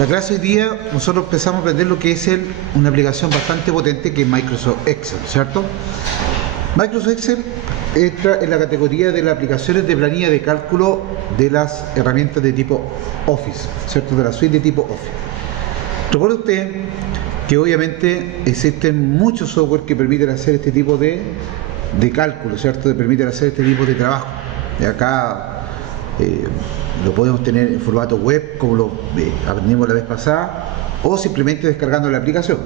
La clase hoy día nosotros empezamos a aprender lo que es una aplicación bastante potente que es Microsoft Excel, ¿cierto? Microsoft Excel entra en la categoría de las aplicaciones de planilla de cálculo de las herramientas de tipo Office, ¿cierto? De la suite de tipo Office. Recuerde usted que obviamente existen muchos software que permiten hacer este tipo de cálculo, ¿cierto? Que permiten hacer este tipo de trabajo. De acá lo podemos tener en formato web, como lo aprendimos la vez pasada, o simplemente descargando la aplicación.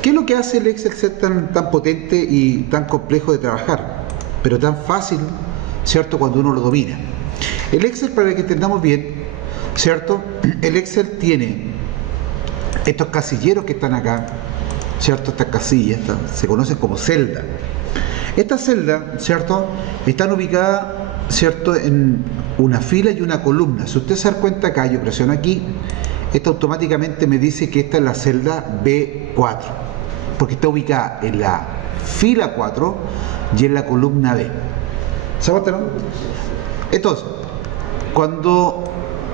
¿Qué es lo que hace el Excel ser tan potente y tan complejo de trabajar, pero tan fácil, ¿cierto?, cuando uno lo domina? El Excel, para que entendamos bien, ¿cierto?, el Excel tiene estos casilleros que están acá, ¿cierto? Estas casillas se conocen como celdas. Estas celdas, ¿cierto?, están ubicadas, ¿cierto?, en una fila y una columna. Si usted se da cuenta acá, yo presiono aquí, esto automáticamente me dice que esta es la celda B4, porque está ubicada en la fila 4 y en la columna B. ¿Se acuerdan, no? Entonces, cuando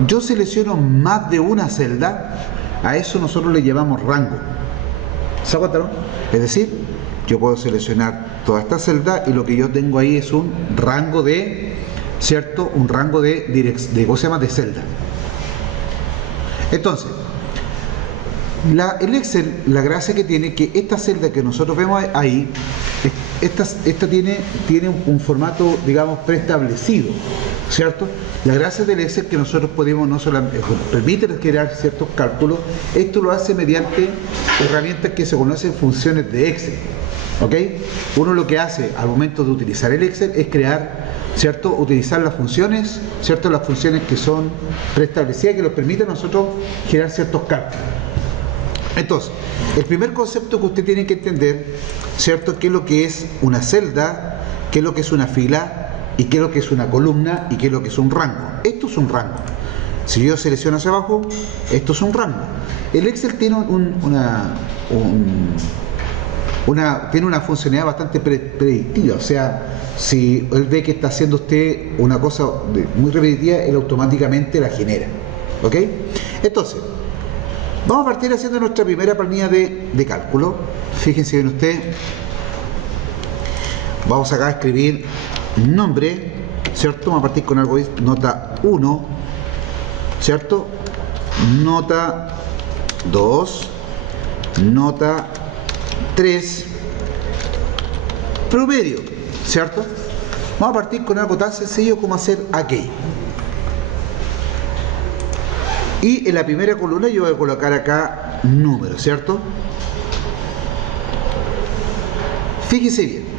yo selecciono más de una celda, a eso nosotros le llamamos rango. ¿Se acuerdan, no? Es decir, yo puedo seleccionar toda esta celda y lo que yo tengo ahí es un rango de, ¿cierto?, un rango ¿cómo se llama?, de celda. Entonces, el Excel, la gracia que tiene, que esta celda que nosotros vemos ahí, esta tiene un formato, digamos, preestablecido, ¿cierto? La gracia del Excel es que nosotros podemos no solamente permite crear ciertos cálculos. Esto lo hace mediante herramientas que se conocen funciones de Excel, ¿ok? Uno lo que hace al momento de utilizar el Excel es crear, ¿cierto?, utilizar las funciones, ¿cierto?, las funciones que son preestablecidas, que nos permiten a nosotros generar ciertos cálculos. Entonces, el primer concepto que usted tiene que entender, ¿cierto?, qué es lo que es una celda, qué es lo que es una fila, y qué es lo que es una columna, y qué es lo que es un rango. Esto es un rango. Si yo selecciono hacia abajo, esto es un rango. El Excel tiene tiene una funcionalidad bastante predictiva. O sea, si él ve que está haciendo usted una cosa muy repetitiva, él automáticamente la genera. ¿Ok? Entonces, vamos a partir haciendo nuestra primera planilla de cálculo. Fíjense bien usted. Vamos acá a escribir nombre, ¿cierto? Vamos a partir con algo, nota 1, ¿cierto? Nota 2, nota 3, promedio, ¿cierto? Vamos a partir con algo tan sencillo como hacer aquí. Y en la primera columna yo voy a colocar acá número, ¿cierto? Fíjese bien.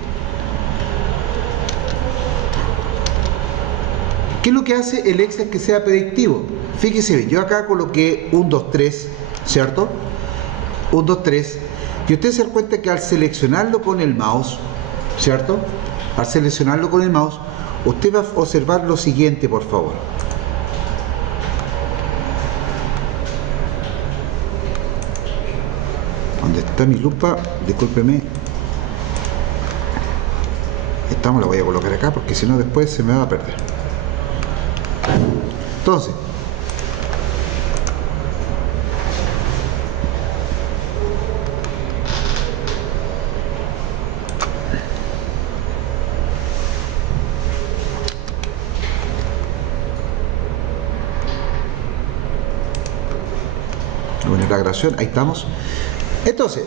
¿Qué es lo que hace el Excel que sea predictivo? Fíjese bien, yo acá coloqué 1, 2, 3, ¿cierto? 1, 2, 3. Y usted se da cuenta que al seleccionarlo con el mouse, ¿cierto? Al seleccionarlo con el mouse, usted va a observar lo siguiente, por favor. ¿Dónde está mi lupa? Discúlpeme. Esta la voy a colocar acá porque si no después se me va a perder. Entonces, bueno, la grabación, ahí estamos. Entonces,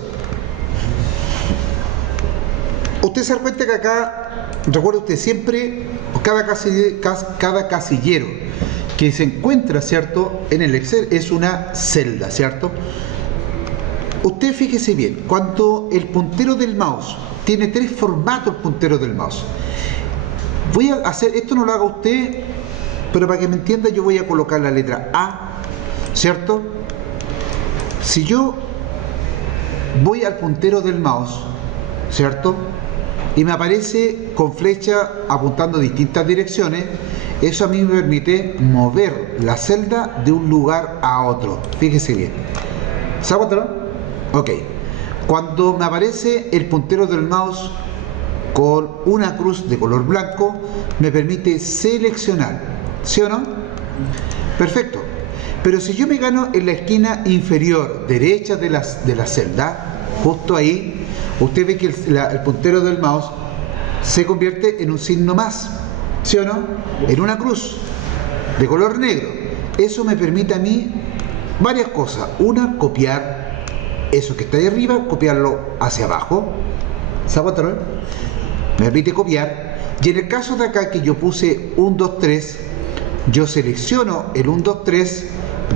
usted se da cuenta que acá, recuerde usted siempre, cada casillero que se encuentra, ¿cierto?, en el Excel es una celda, ¿cierto? Usted fíjese bien, cuando el puntero del mouse tiene 3 formatos, el puntero del mouse. Voy a hacer, esto no lo haga usted, pero para que me entienda yo voy a colocar la letra A, ¿cierto? Si yo voy al puntero del mouse, ¿cierto?, y me aparece con flecha apuntando a distintas direcciones, eso a mí me permite mover la celda de un lugar a otro. Fíjese bien. ¿Se acuerdan? Ok. Cuando me aparece el puntero del mouse con una cruz de color blanco, me permite seleccionar. ¿Sí o no? Perfecto. Pero si yo me gano en la esquina inferior derecha de la celda, justo ahí, usted ve que el puntero del mouse se convierte en un signo más, ¿sí o no? En una cruz de color negro. Eso me permite a mí varias cosas. Una, copiar eso que está ahí arriba, copiarlo hacia abajo. ¿Se aguanta, no? Me permite copiar. Y en el caso de acá que yo puse 1, 2, 3, yo selecciono el 1, 2, 3,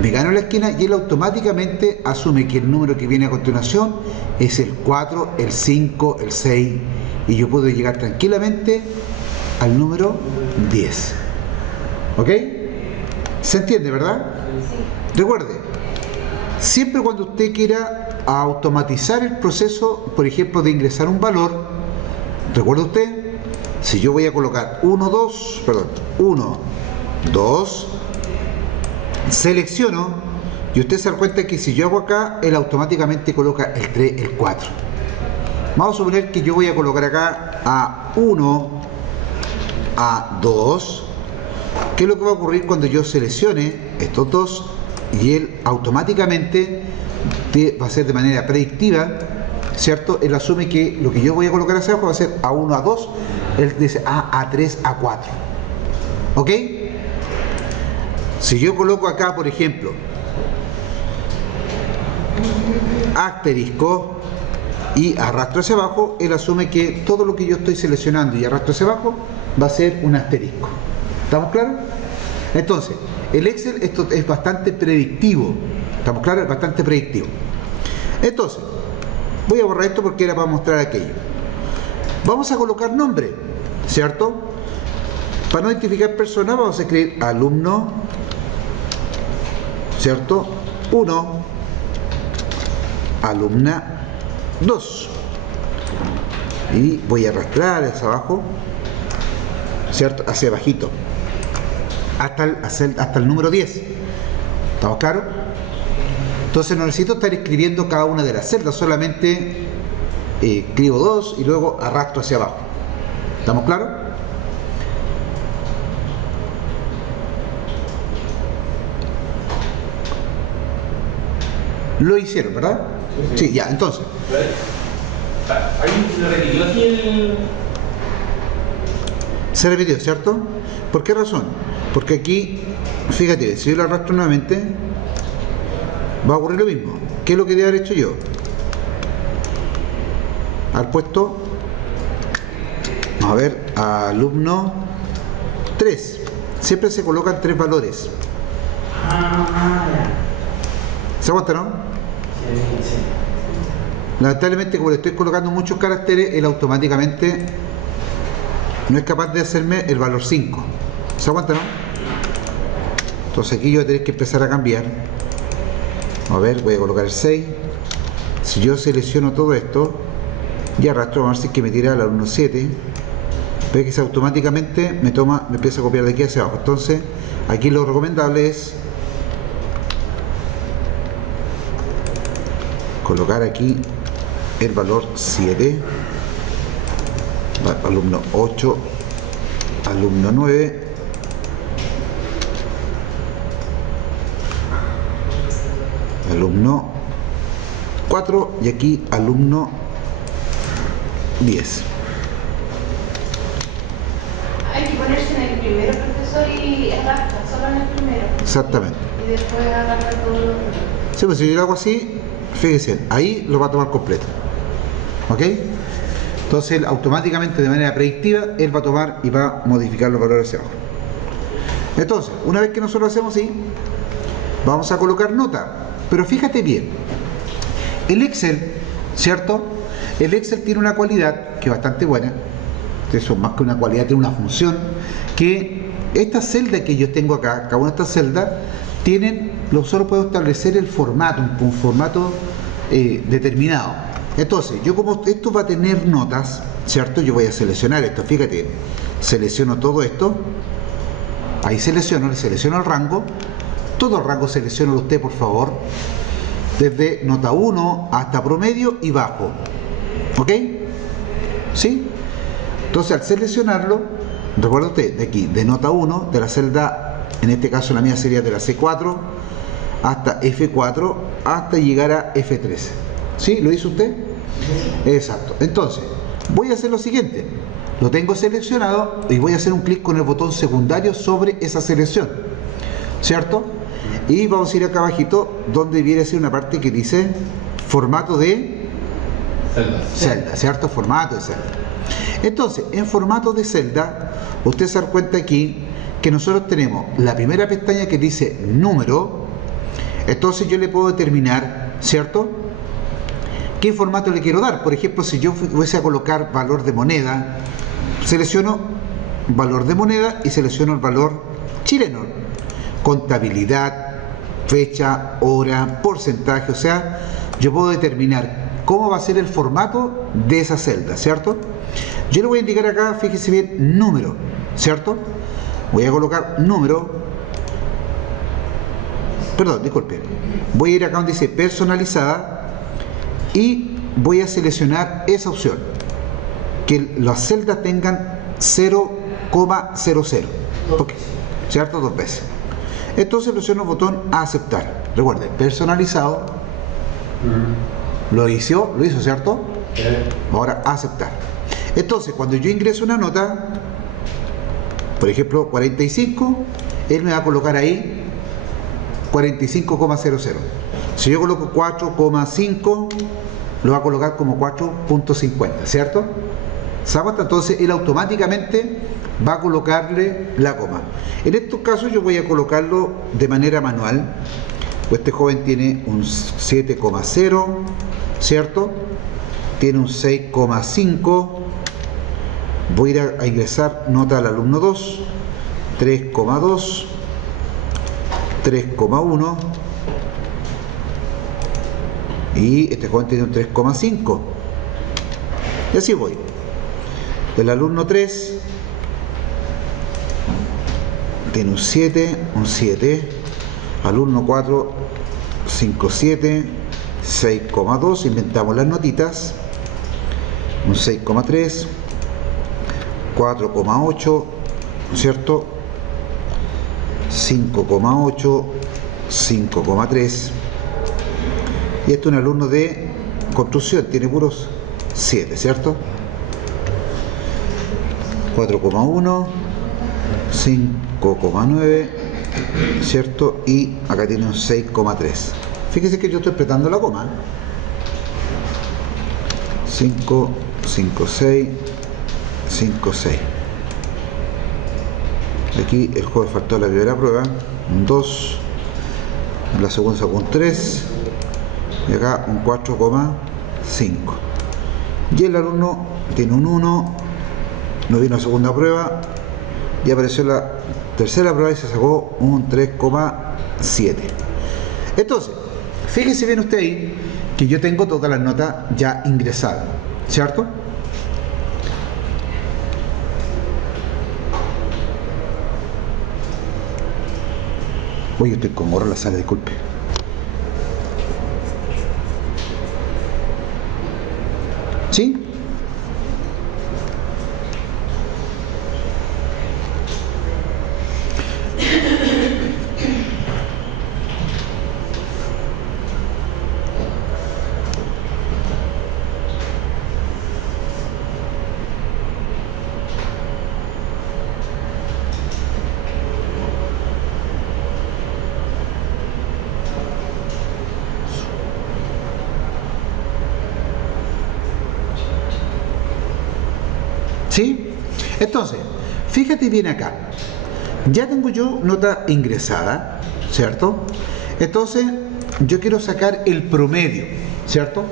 me gano la esquina y él automáticamente asume que el número que viene a continuación es el 4, el 5, el 6, y yo puedo llegar tranquilamente al número 10. ¿Ok? ¿Se entiende, verdad? Sí. Recuerde, siempre cuando usted quiera automatizar el proceso, por ejemplo, de ingresar un valor, recuerde usted, si yo voy a colocar 1, 2, selecciono, y usted se da cuenta que si yo hago acá, él automáticamente coloca el 3, el 4. Vamos a suponer que yo voy a colocar acá A1, A2. ¿Qué es lo que va a ocurrir cuando yo seleccione estos dos? Y él automáticamente va a ser de manera predictiva, ¿cierto? Él asume que lo que yo voy a colocar hacia abajo va a ser A1, A2, él dice A3, A4. ¿Ok? Si yo coloco acá, por ejemplo, asterisco y arrastro hacia abajo, él asume que todo lo que yo estoy seleccionando y arrastro hacia abajo va a ser un asterisco. ¿Estamos claros? Entonces, el Excel esto es bastante predictivo. ¿Estamos claros? Es bastante predictivo. Entonces, voy a borrar esto porque era para mostrar aquello. Vamos a colocar nombre, ¿cierto? Para no identificar personas vamos a escribir alumno, ¿cierto? 1, alumna 2. Y voy a arrastrar hacia abajo, ¿cierto? Hacia abajito. Hasta el número 10. ¿Estamos claros? Entonces no necesito estar escribiendo cada una de las celdas, solamente escribo 2 y luego arrastro hacia abajo. ¿Estamos claros? Lo hicieron, ¿verdad? Sí, ya, entonces. ¿Se repitió aquí Se repitió, ¿cierto? ¿Por qué razón? Porque aquí, fíjate, si yo lo arrastro nuevamente, va a ocurrir lo mismo. ¿Qué es lo que debe haber hecho yo? Al puesto, vamos a ver, alumno 3. Siempre se colocan 3 valores. ¿Se aguanta, no? Sí. Lamentablemente, como le estoy colocando muchos caracteres, él automáticamente no es capaz de hacerme el valor 5. ¿Se aguanta, no? Entonces aquí yo voy a tener que empezar a cambiar. A ver, voy a colocar el 6. Si yo selecciono todo esto y arrastro, vamos a ver si es que me tira el alumno 7. Ve que automáticamente me empieza a copiar de aquí hacia abajo. Entonces, aquí lo recomendable es colocar aquí el valor 7, alumno 8, alumno 9, alumno 4 y aquí alumno 10. Hay que ponerse en el primero, profesor, y arrastra solo en el primero. Exactamente. Y después agarrar todo lo otro. Sí, pues si yo lo hago así, fíjense, ahí lo va a tomar completo. ¿Ok? Entonces él automáticamente, de manera predictiva, él va a tomar y va a modificar los valores hacia abajo. Entonces, una vez que nosotros hacemos así, vamos a colocar nota. Pero fíjate bien, el Excel, ¿cierto? El Excel tiene una cualidad que es bastante buena. Eso más que una cualidad, tiene una función, que esta celda que yo tengo acá, cada una de estas celdas, solo puedo establecer el formato, un formato determinado. Entonces, yo como esto va a tener notas, ¿cierto? Yo voy a seleccionar esto, fíjate, selecciono todo esto, ahí selecciono el rango, todo el rango seleccionalo usted, por favor, desde nota 1 hasta promedio y bajo, ¿ok? ¿Sí? Entonces, al seleccionarlo, recuerda usted, de aquí, de nota 1, de la celda, en este caso la mía sería de la C4, hasta F4 hasta llegar a F13. ¿Sí? ¿Lo hizo usted? Exacto. Entonces, voy a hacer lo siguiente. Lo tengo seleccionado y voy a hacer un clic con el botón secundario sobre esa selección, ¿cierto? Y vamos a ir acá abajito donde viene a ser una parte que dice formato de celda, ¿cierto? Formato de celda. Entonces, en formato de celda, usted se da cuenta aquí que nosotros tenemos la primera pestaña que dice número. Entonces yo le puedo determinar, ¿cierto?, qué formato le quiero dar. Por ejemplo, si yo fuese a colocar valor de moneda, selecciono valor de moneda y selecciono el valor chileno, contabilidad, fecha, hora, porcentaje. O sea, yo puedo determinar cómo va a ser el formato de esa celda, ¿cierto? Yo le voy a indicar acá, fíjese bien, número, ¿cierto? Voy a colocar número, perdón, disculpe, voy a ir acá donde dice personalizada y voy a seleccionar esa opción, que las celdas tengan 0,00, ¿cierto? 2 veces. Entonces presiono el botón aceptar. Recuerde, personalizado, lo hizo, ¿cierto? Ahora aceptar. Entonces, cuando yo ingreso una nota, por ejemplo 45, él me va a colocar ahí 45,00. Si yo coloco 4,5, lo va a colocar como 4,50, ¿cierto? ¿Se da cuenta? Entonces él automáticamente va a colocarle la coma. En estos casos yo voy a colocarlo de manera manual. Este joven tiene un 7,0, ¿cierto? Tiene un 6,5. Voy a ir a ingresar nota al alumno 2, 3,2, 3,1 y este joven tiene un 3,5 y así voy. El alumno 3 tiene un 7, alumno 4, 5,7, 6,2, inventamos las notitas, un 6,3, 4,8, ¿cierto? 5,8, 5,3. Y este es un alumno de construcción, tiene puros 7, ¿cierto? 4,1, 5,9, ¿cierto? Y acá tiene un 6,3. Fíjese que yo estoy apretando la coma. 5, 5, 6, 5, 6. Aquí el joven faltó la primera prueba, un 2, en la segunda sacó un 3 y acá un 4,5. Y el alumno tiene un 1, no vino a segunda prueba y apareció la tercera prueba y se sacó un 3,7. Entonces, fíjese bien usted ahí que yo tengo todas las notas ya ingresadas, ¿cierto? Oye, estoy con gorro en la sala, disculpe. ¿Sí? ¿Sí? Entonces, fíjate bien acá. Ya tengo yo nota ingresada, ¿cierto? Entonces, yo quiero sacar el promedio, ¿cierto?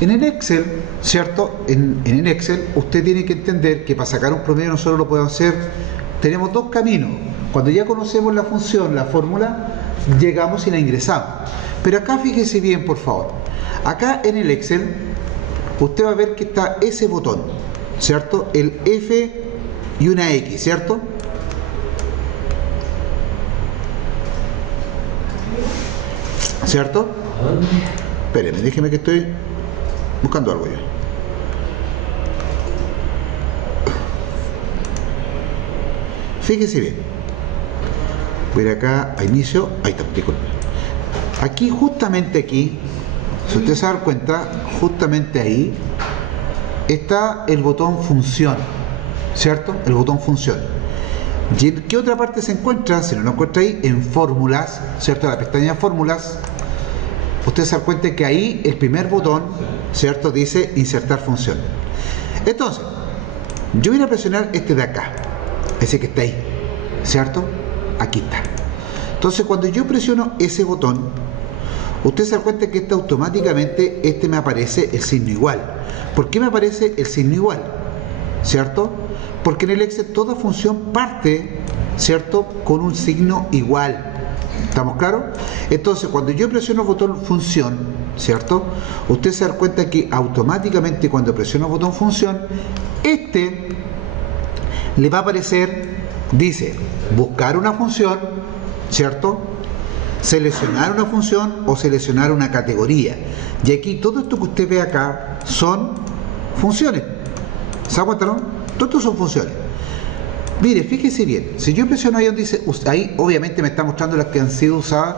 En el Excel, ¿cierto? En el Excel, usted tiene que entender que para sacar un promedio nosotros lo podemos hacer, tenemos dos caminos. Cuando ya conocemos la función, la fórmula, llegamos y la ingresamos. Pero acá fíjese bien, por favor. Acá en el Excel, usted va a ver que está ese botón, ¿cierto? El F y una X, ¿cierto? ¿Cierto? Espéreme, déjeme que estoy buscando algo yo. Fíjese bien. Voy a ir acá a inicio. Ahí está, disculpe. aquí, justamente aquí, si usted se da cuenta, justamente ahí está el botón función, ¿cierto? El botón función. ¿Y en qué otra parte se encuentra? Si no lo encuentra ahí, en fórmulas, ¿cierto? La pestaña fórmulas. Usted se da cuenta que ahí el primer botón, ¿cierto? Dice insertar función. Entonces, yo voy a presionar este de acá, ese que está ahí, ¿cierto? Aquí está. Entonces, cuando yo presiono ese botón, usted se da cuenta que automáticamente me aparece el signo igual. ¿Por qué me aparece el signo igual? ¿Cierto? Porque en el Excel toda función parte, ¿cierto?, con un signo igual. ¿Estamos claros? Entonces, cuando yo presiono el botón función, ¿cierto?, usted se da cuenta que automáticamente cuando presiono el botón función, le va a aparecer, dice, buscar una función, ¿cierto?, seleccionar una función o seleccionar una categoría. Y aquí todo esto que usted ve acá son funciones. ¿Se da cuenta, no? Todo esto son funciones. Mire, fíjese bien, si yo presiono ahí donde dice, ahí obviamente me está mostrando las que han sido usadas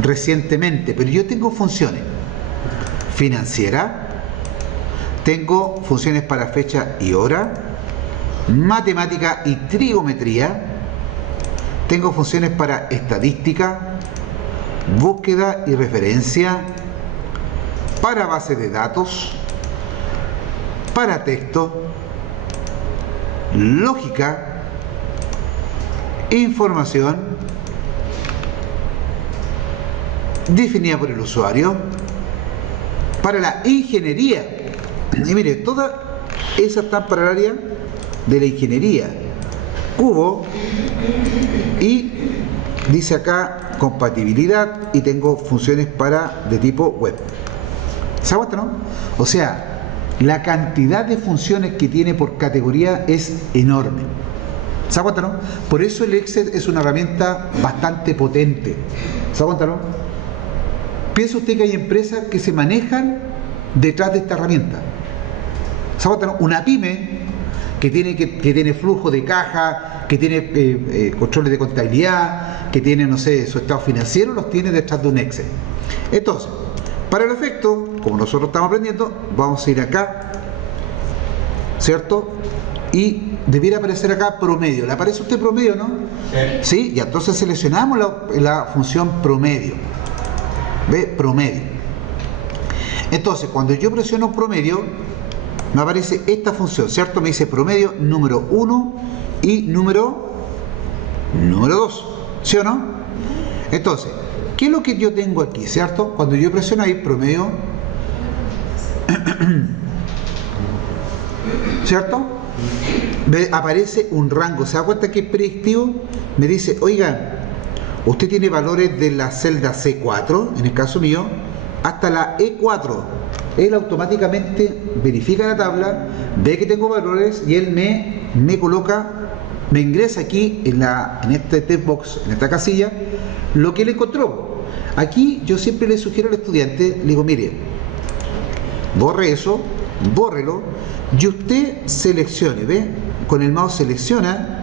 recientemente, pero yo tengo funciones financiera, tengo funciones para fecha y hora, matemática y trigonometría, tengo funciones para estadística, búsqueda y referencia, para base de datos, para texto, lógica, información definida por el usuario, para la ingeniería. Y mire, todas esas están para el área de la ingeniería. Cubo, y dice acá compatibilidad, y tengo funciones de tipo web. ¿Se aguanta, no? O sea, la cantidad de funciones que tiene por categoría es enorme. ¿Se aguanta, no? Por eso el Excel es una herramienta bastante potente. ¿Se aguanta, no? Piensa usted que hay empresas que se manejan detrás de esta herramienta. ¿Se aguanta, no? Una pyme que tiene flujo de caja, que tiene controles de contabilidad, que tiene, no sé, su estado financiero, los tiene detrás de un Excel. Entonces, para el efecto, como nosotros estamos aprendiendo, vamos a ir acá, ¿cierto? Y debiera aparecer acá promedio. ¿Le aparece a usted promedio, no? Sí. Y entonces seleccionamos la función promedio. ¿Ve? Promedio. Entonces, cuando yo presiono promedio, me aparece esta función, ¿cierto? Me dice promedio número 1 y número 2. ¿Sí o no? Entonces, ¿qué es lo que yo tengo aquí, cierto? Cuando yo presiono ahí promedio, ¿cierto? Aparece un rango. ¿Se da cuenta que es predictivo? Me dice, oiga, usted tiene valores de la celda C4, en el caso mío, hasta la E4. Él automáticamente verifica la tabla, ve que tengo valores y él me coloca, me ingresa aquí en este text box, en esta casilla, lo que él encontró. Aquí yo siempre le sugiero al estudiante, le digo, mire, borre eso, bórrelo, y usted seleccione, ¿ve? Con el mouse selecciona,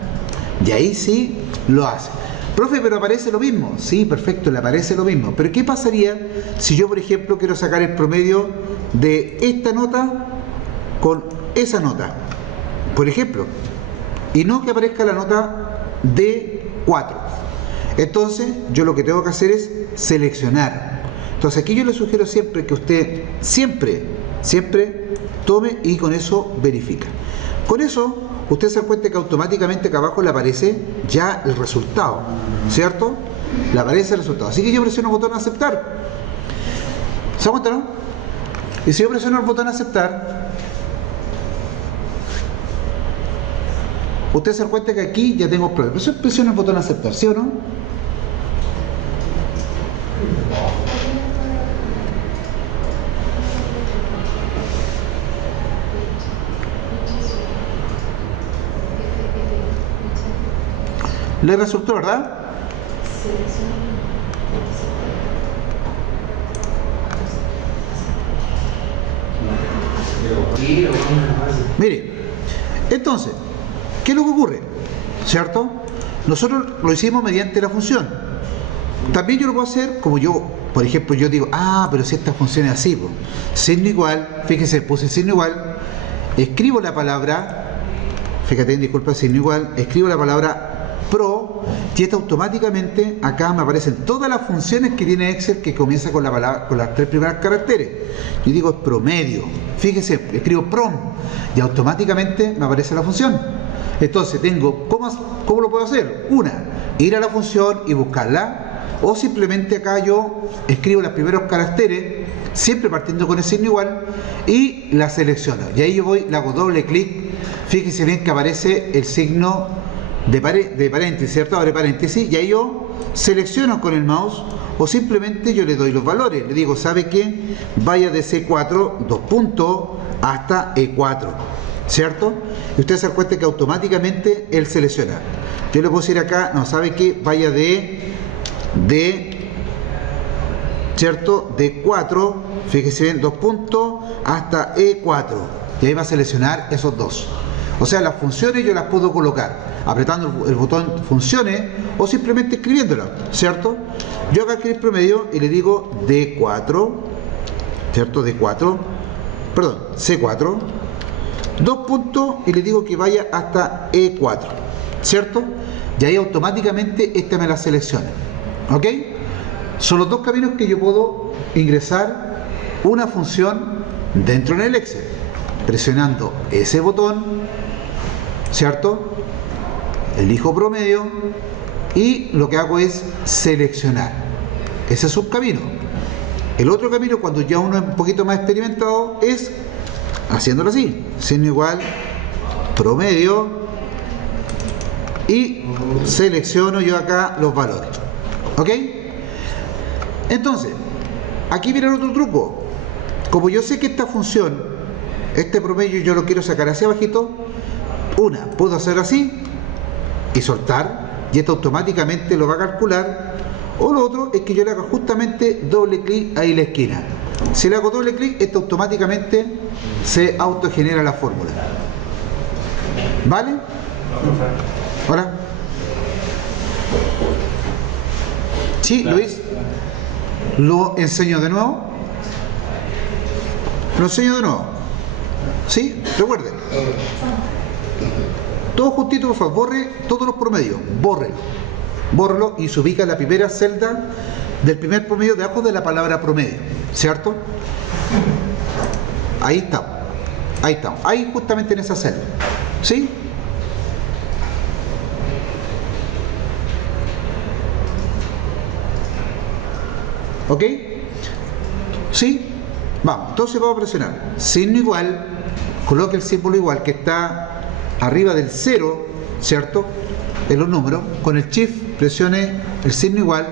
y ahí sí lo hace. Profe, pero aparece lo mismo. Sí, perfecto, le aparece lo mismo. Pero ¿qué pasaría si yo, por ejemplo, quiero sacar el promedio de esta nota con esa nota? Por ejemplo, y no que aparezca la nota D4. Entonces, yo lo que tengo que hacer es seleccionar. Entonces, aquí yo le sugiero siempre que usted siempre tome y con eso verifica. Con eso, usted se da cuenta que automáticamente acá abajo le aparece ya el resultado, ¿cierto? Le aparece el resultado. Así que yo presiono el botón aceptar. ¿Se da cuenta, no? Y si yo presiono el botón aceptar, usted se da cuenta que aquí ya tengo problemas. Por eso presiono el botón aceptar, ¿sí o no? ¿Le resultó, verdad? Mire, entonces, ¿qué es lo que ocurre? ¿Cierto? Nosotros lo hicimos mediante la función. También yo lo puedo hacer, como yo por ejemplo, yo digo, pero si esta función es así, pues, signo igual, fíjese, puse signo igual, escribo la palabra, fíjate, disculpa, signo igual, escribo la palabra pro, y esto automáticamente acá me aparecen todas las funciones que tiene Excel que comienza con la palabra, con las 3 primeros caracteres. Yo digo es promedio, fíjese, escribo prom y automáticamente me aparece la función. Entonces tengo, ¿cómo lo puedo hacer? Ir a la función y buscarla, o simplemente acá yo escribo los primeros caracteres, siempre partiendo con el signo igual, y la selecciono. Y ahí yo voy, le hago doble clic, fíjese bien que aparece el signo de paréntesis, ¿cierto? Abre paréntesis, y ahí yo selecciono con el mouse, o simplemente yo le doy los valores. Le digo, ¿sabe qué? Vaya de C4, 2 puntos, hasta E4, ¿cierto? Y usted se da cuenta que automáticamente él selecciona. Yo le puedo decir acá, no, ¿sabe qué? Vaya ¿cierto? De 4, fíjese bien, 2 puntos, hasta E4. Y ahí va a seleccionar esos dos. O sea, las funciones yo las puedo colocar apretando el botón funciones o simplemente escribiéndolas, ¿cierto? Yo acá escribo el promedio y le digo D4, ¿cierto? D4, perdón, C4, 2 puntos y le digo que vaya hasta E4, ¿cierto? Y ahí automáticamente esta me la selecciona, ¿ok? Son los dos caminos que yo puedo ingresar una función dentro del Excel, presionando ese botón, ¿cierto? Elijo promedio y lo que hago es seleccionar. Ese es un camino. El otro camino, cuando ya uno es un poquito más experimentado, es haciéndolo así, signo igual, promedio, y selecciono yo acá los valores, ¿ok? Entonces, aquí viene otro truco. Como yo sé que esta función, este promedio yo lo quiero sacar hacia abajito, puedo hacer así y soltar, y esto automáticamente lo va a calcular, o lo otro es que yo le haga justamente doble clic ahí en la esquina. Si le hago doble clic, esto automáticamente se autogenera la fórmula. ¿Vale? ¿Hola? ¿Sí? ¿Lo hice? ¿Lo enseño de nuevo? ¿Lo enseño de nuevo? ¿Sí? Recuerden. Todo juntito, por favor, borre todos los promedios, bórrelo y se ubica en la primera celda del primer promedio debajo de la palabra promedio, ¿cierto? Ahí estamos, ahí justamente en esa celda, ¿sí? ¿Ok? ¿Sí? Vamos, entonces vamos a presionar signo igual, coloque el símbolo igual que está arriba del 0, ¿cierto? En los números, con el shift presione el signo igual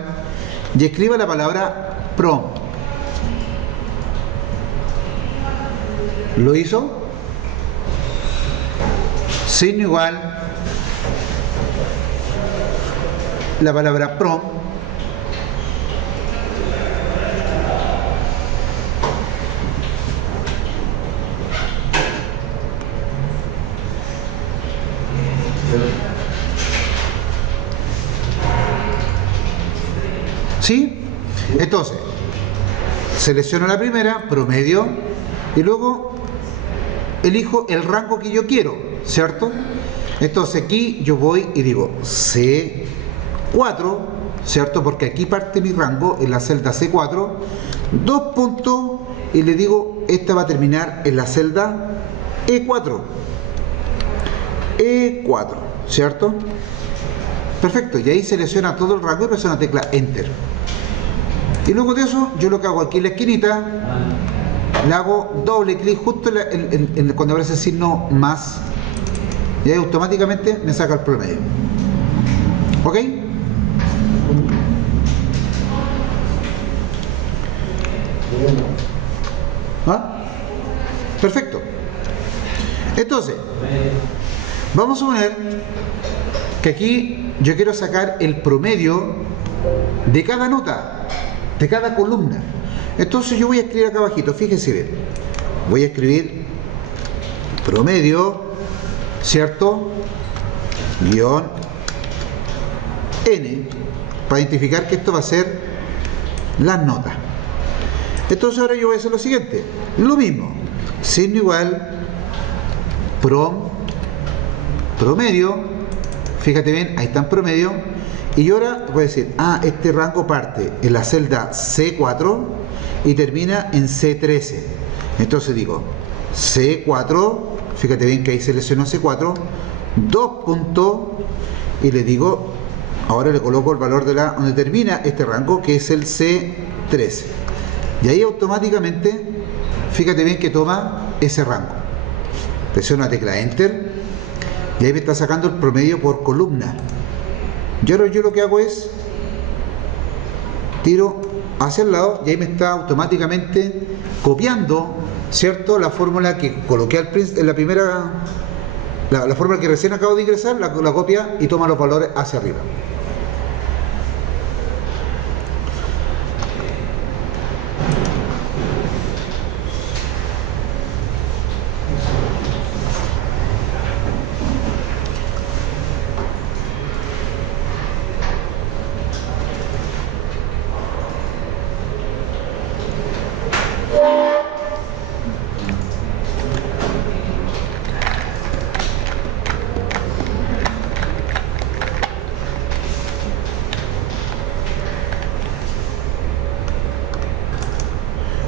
y escriba la palabra prom. ¿Lo hizo? Signo igual, la palabra prom. ¿Sí? Entonces, selecciono la primera, promedio, y luego elijo el rango que yo quiero, ¿cierto? Entonces aquí yo voy y digo C4, ¿cierto? Porque aquí parte mi rango en la celda C4, 2 puntos, y le digo, esta va a terminar en la celda E4, ¿cierto? Perfecto, y ahí selecciona todo el rango y presiona la tecla Enter. Y luego de eso, yo lo que hago aquí en la esquinita, le hago doble clic justo cuando aparece el signo más, y ahí automáticamente me saca el promedio. ¿Ok? ¿Ah? Perfecto. Entonces, vamos a poner que aquí yo quiero sacar el promedio de cada nota, de cada columna. Entonces yo voy a escribir acá abajito, fíjense bien, voy a escribir promedio, ¿cierto? Guión N, para identificar que esto va a ser las notas. Entonces ahora yo voy a hacer lo siguiente, lo mismo, signo igual, promedio, fíjate bien, ahí está en promedio, y yo ahora voy a decir, este rango parte en la celda C4 y termina en C13. Entonces digo, C4, fíjate bien que ahí selecciono C4, 2 puntos, y le digo, ahora le coloco el valor de donde termina este rango, que es el C13. Y ahí automáticamente, fíjate bien que toma ese rango. Presiono la tecla Enter, y ahí me está sacando el promedio por columna. Y ahora yo lo que hago es, tiro hacia el lado, y ahí me está automáticamente copiando, ¿cierto?, la fórmula que coloqué en la primera, la fórmula que recién acabo de ingresar, la copia y toma los valores hacia arriba.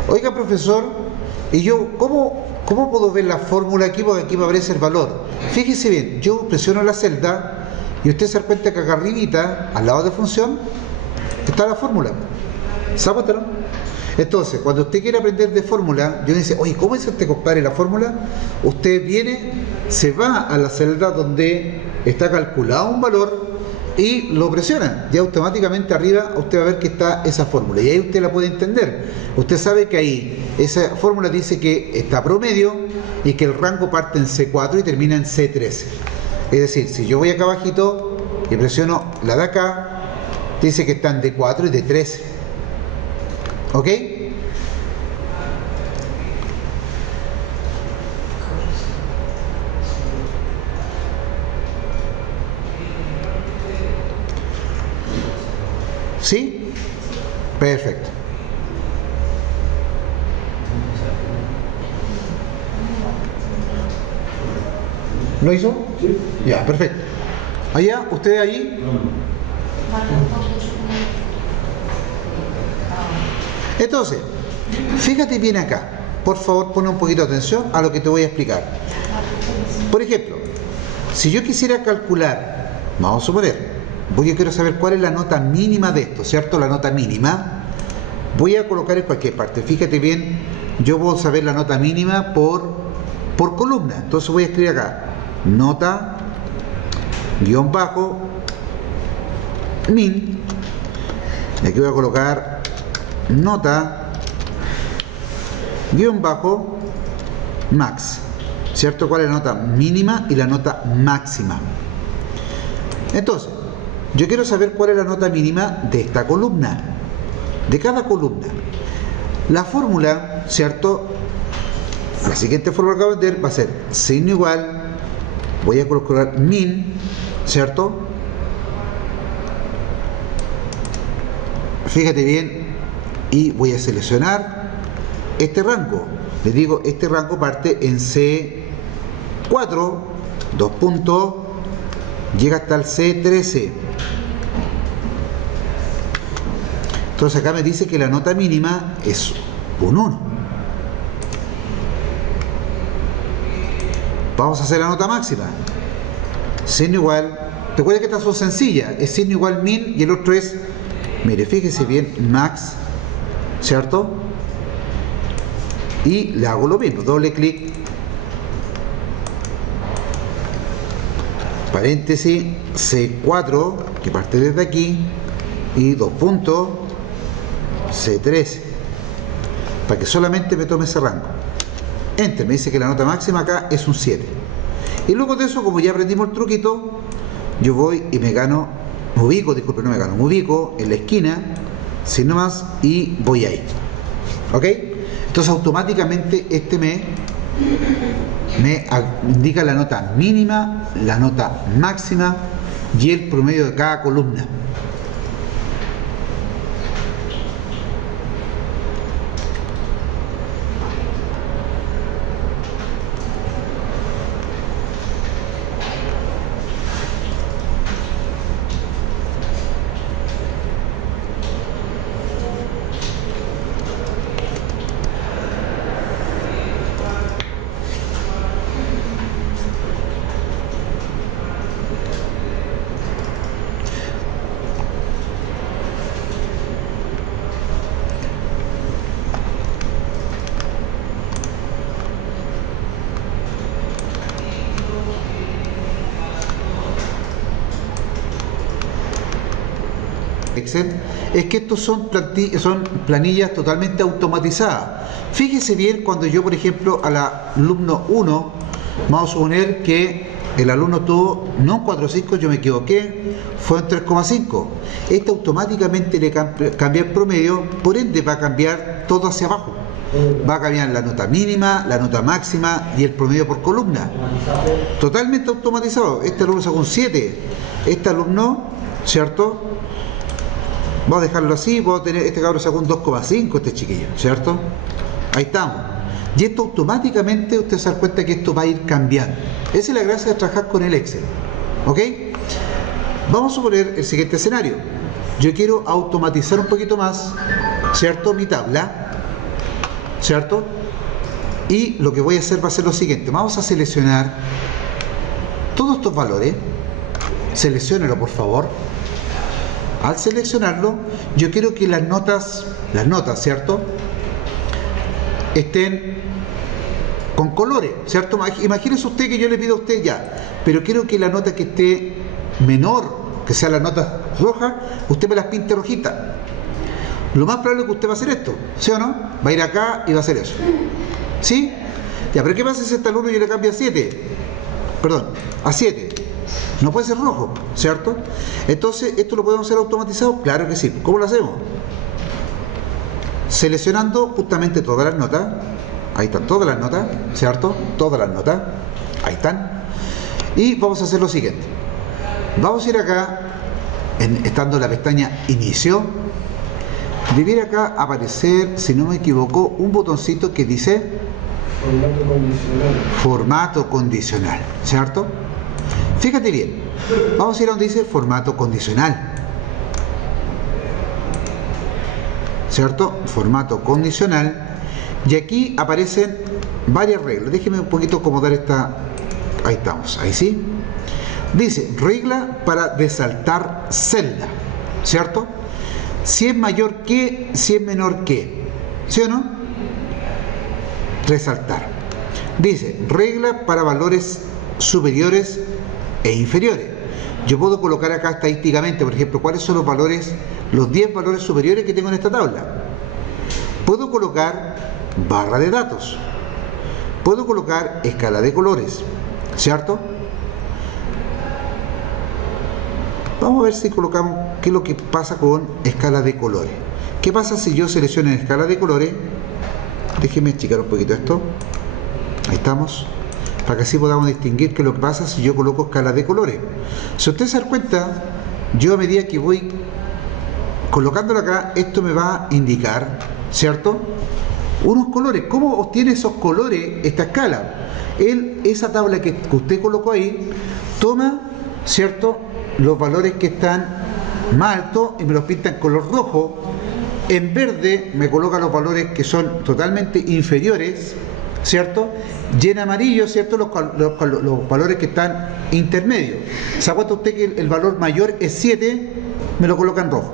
Oiga, profesor, y yo, ¿cómo puedo ver la fórmula aquí? Porque aquí me aparece el valor. Fíjese bien, yo presiono la celda y usted se da cuenta que acá arribita, al lado de función, está la fórmula. ¿Sabe? Entonces, cuando usted quiere aprender de fórmula, yo dice, oye, ¿cómo es este compadre la fórmula? Usted viene, se va a la celda donde está calculado un valor y lo presiona, y automáticamente arriba usted va a ver que está esa fórmula, y ahí usted la puede entender. Usted sabe que ahí esa fórmula dice que está promedio y que el rango parte en C4 y termina en C13. Es decir, si yo voy acá abajito y presiono la de acá, dice que están de 4 y de 13. ¿Ok? ¿Sí? Perfecto. ¿Lo hizo? Sí. Ya, perfecto. Allá, ¿usted ahí? Entonces, fíjate bien acá. Por favor, pone un poquito de atención a lo que te voy a explicar. Por ejemplo, si yo quisiera calcular, vamos a suponer, yo quiero saber cuál es la nota mínima de esto, ¿cierto? La nota mínima. Voy a colocar en cualquier parte. Fíjate bien, yo puedo saber la nota mínima por columna. Entonces voy a escribir acá, nota, guión bajo, min. Y aquí voy a colocar nota, guión bajo, max. ¿Cierto? ¿Cuál es la nota mínima y la nota máxima? Entonces, yo quiero saber cuál es la nota mínima de esta columna, de cada columna. La fórmula, ¿cierto? La siguiente fórmula que voy a meter va a ser signo igual, voy a colocar min, ¿cierto? Fíjate bien, y voy a seleccionar este rango. Le digo, este rango parte en C4, 2 puntos, llega hasta el C13. Entonces acá me dice que la nota mínima es un 1. Vamos a hacer la nota máxima. Signo igual, recuerda que estas son sencillas, es signo igual min y el otro es, mire, fíjese bien, max, ¿cierto? Y le hago lo mismo, doble clic, paréntesis, C4, que parte desde aquí, y 2 puntos, C13, para que solamente me tome ese rango. Enter, me dice que la nota máxima acá es un 7. Y luego de eso, como ya aprendimos el truquito, yo voy y me ubico en la esquina, sin nomás, y voy ahí. ¿Ok? Entonces automáticamente este me indica la nota mínima, la nota máxima y el promedio de cada columna. Excel es que estos son planillas totalmente automatizadas. Fíjese bien cuando yo, por ejemplo, al alumno 1, vamos a suponer que el alumno tuvo no un 4,5, yo me equivoqué, fue un 3,5. Este automáticamente le cambia el promedio, por ende va a cambiar todo hacia abajo. Va a cambiar la nota mínima, la nota máxima y el promedio por columna. Totalmente automatizado. Este alumno sacó un 7. Este alumno, ¿cierto? Vamos a dejarlo así, puedo tener, este cabrón sacó un 2,5, este chiquillo, ¿cierto? Ahí estamos. Y esto automáticamente usted se da cuenta que esto va a ir cambiando. Esa es la gracia de trabajar con el Excel. ¿Ok? Vamos a suponer el siguiente escenario. Yo quiero automatizar un poquito más, ¿cierto? Mi tabla, ¿cierto? Y lo que voy a hacer va a ser lo siguiente. Vamos a seleccionar todos estos valores. Selecciónelo, por favor. Al seleccionarlo, yo quiero que las notas, ¿cierto?, estén con colores, ¿cierto? Imagínese usted que yo le pido a usted ya, pero quiero que la nota que esté menor, que sea la nota roja, usted me las pinte rojitas. Lo más probable es que usted va a hacer esto, ¿sí o no? Va a ir acá y va a hacer eso. ¿Sí? Ya, pero ¿qué pasa si este alumno yo le cambio a 7? Perdón, a 7. No puede ser rojo, ¿cierto? Entonces, ¿esto lo podemos hacer automatizado? Claro que sí. ¿Cómo lo hacemos? Seleccionando justamente todas las notas. Ahí están todas las notas, ¿cierto? Todas las notas. Ahí están. Y vamos a hacer lo siguiente. Vamos a ir acá, estando en la pestaña Inicio. Debiera acá aparecer, si no me equivoco, un botoncito que dice Formato condicional. Formato condicional, ¿cierto? Fíjate bien. Vamos a ir a donde dice Formato condicional. ¿Cierto? Formato condicional. Y aquí aparecen varias reglas. Déjeme un poquito acomodar esta. Ahí estamos, ahí sí. Dice, regla para desaltar celda, ¿cierto? Si es mayor que, si es menor que, ¿sí o no? Resaltar. Dice, regla para valores superiores e inferiores. Yo puedo colocar acá estadísticamente, por ejemplo, cuáles son los valores, los 10 valores superiores que tengo en esta tabla. Puedo colocar barra de datos. Puedo colocar escala de colores, ¿cierto? Vamos a ver si colocamos qué es lo que pasa con escala de colores. ¿Qué pasa si yo selecciono en escala de colores? Déjenme achicar un poquito esto. Ahí estamos. Para que así podamos distinguir qué es lo que pasa si yo coloco escala de colores. Si usted se da cuenta, yo a medida que voy colocándolo acá, esto me va a indicar, ¿cierto?, unos colores. ¿Cómo obtiene esos colores esta escala? Esa tabla que usted colocó ahí, toma, ¿cierto?, los valores que están más altos y me los pinta en color rojo. En verde me coloca los valores que son totalmente inferiores, ¿cierto? Y en amarillo, ¿cierto?, los valores que están intermedios. ¿Se da cuenta usted que el valor mayor es 7? Me lo coloca en rojo.